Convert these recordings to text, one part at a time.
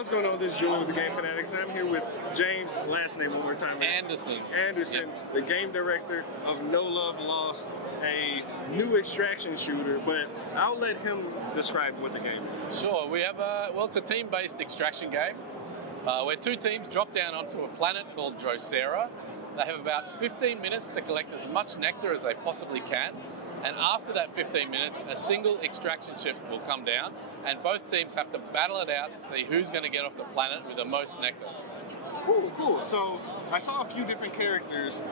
What's going on? This is Julian with the Game Fanatics. I'm here with James, last name one more time. Anderson, yep. The game director of No Love Lost, a new extraction shooter, but I'll let him describe what the game is. Sure, we have it's a team-based extraction game where two teams drop down onto a planet called Drosera. They have about 15 minutes to collect as much nectar as they possibly can. And after that 15 minutes, a single extraction ship will come down, and both teams have to battle it out to see who's going to get off the planet with the most nectar. Cool. So I saw a few different characters.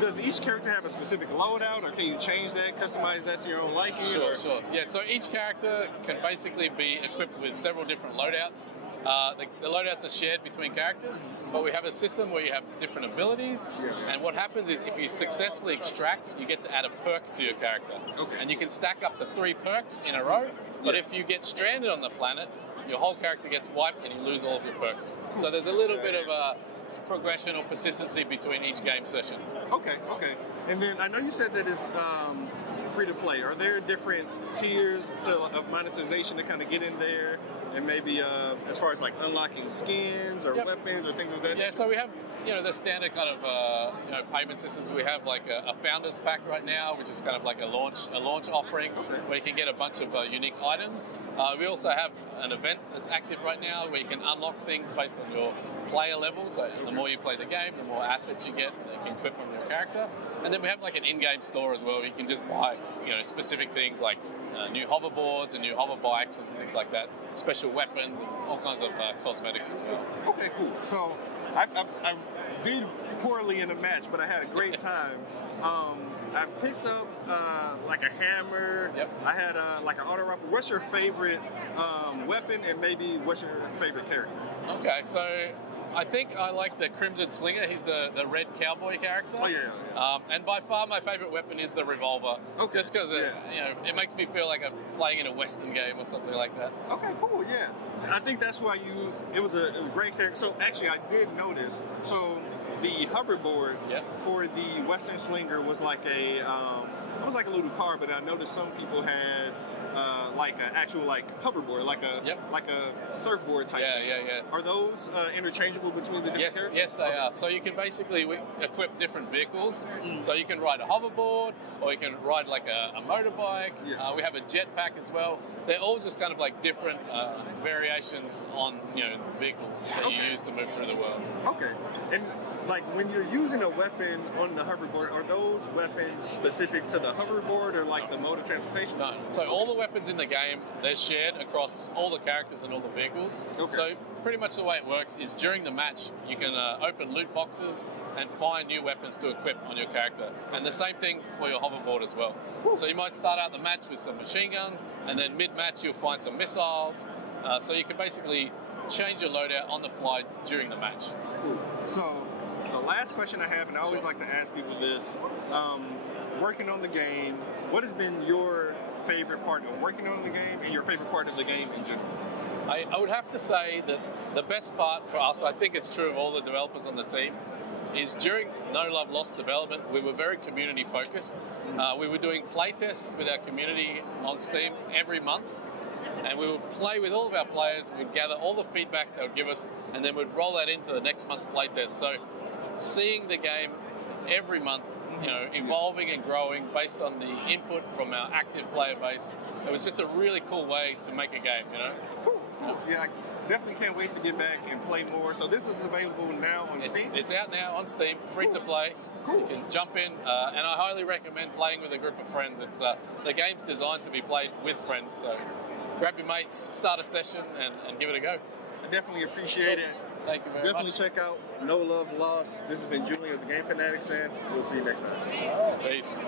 Does each character have a specific loadout, or can you change that, customize that to your own liking? Sure. Yeah, so each character can basically be equipped with several different loadouts. The loadouts are shared between characters, but we have a system where you have different abilities, and what happens is if you successfully extract, you get to add a perk to your character. Okay. And you can stack up to 3 perks in a row, but if you get stranded on the planet, your whole character gets wiped and you lose all of your perks. So there's a little bit of a progression or persistency between each game session. Okay. And then I know you said that it's free to play. Are there different tiers of monetization to kind of get in there? And maybe as far as like unlocking skins or weapons or things like that? Yeah, so we have the standard kind of payment systems. We have like a founders pack right now, which is kind of like a launch offering where you can get a bunch of unique items. We also have an event that's active right now where you can unlock things based on your player level. So the more you play the game, the more assets you get that you can equip on your character. And then we have like an in-game store as well where you can just buy specific things like new hoverboards and new hover bikes and things like that, special weapons and all kinds of cosmetics as well. Okay, cool. So I did poorly in the match, but I had a great time. I picked up like a hammer. Yep. I had like an auto rifle. What's your favorite weapon, and maybe what's your favorite character? Okay, so I think I like the Crimson Slinger. He's the red cowboy character. Oh yeah. And by far my favorite weapon is the revolver. Okay. Just because it makes me feel like I'm playing in a Western game or something like that. Okay, cool. Yeah, I think that's why I used. It was a great character. So actually, I did notice. So the hoverboard for the Western Slinger was like a it was like a little car, but I noticed some people had like an actual like hoverboard, like a surfboard type thing. Yeah. Are those interchangeable between the different characters? Yes, they are. So you can basically equip different vehicles. So you can ride a hoverboard, or you can ride like a motorbike. We have a jetpack as well. They're all just kind of like different variations on the vehicle that you use to move through the world. Okay. And like when you're using a weapon on the hoverboard, are those weapons specific to the hoverboard or like the mode of transportation? No. So all the weapons in the game, they're shared across all the characters and all the vehicles. Okay. So pretty much the way it works is during the match, you can open loot boxes and find new weapons to equip on your character. And the same thing for your hoverboard as well. Cool. So you might start out the match with some machine guns, and then mid-match you'll find some missiles. So you can basically change your loadout on the fly during the match. Cool. So the last question I have, and I always like to ask people this, working on the game, what has been your favorite part of working on the game and your favorite part of the game in general? I would have to say that the best part for us, I think it's true of all the developers on the team, is during No Love Lost development, we were very community focused. We were doing playtests with our community on Steam every month, and we would play with all of our players, we'd gather all the feedback they would give us, and then we'd roll that into the next month's playtest. So seeing the game every month, evolving and growing based on the input from our active player base, it was just a really cool way to make a game, Cool. Yeah, I definitely can't wait to get back and play more. So this is available now on Steam? It's out now on Steam, free to play. Cool. You can jump in, and I highly recommend playing with a group of friends. It's the game's designed to be played with friends, so grab your mates, start a session, and give it a go. I definitely appreciate it. Thank you very much. Definitely check out No Love Lost. This has been Julian of the Game Fanatics, and we'll see you next time. Peace.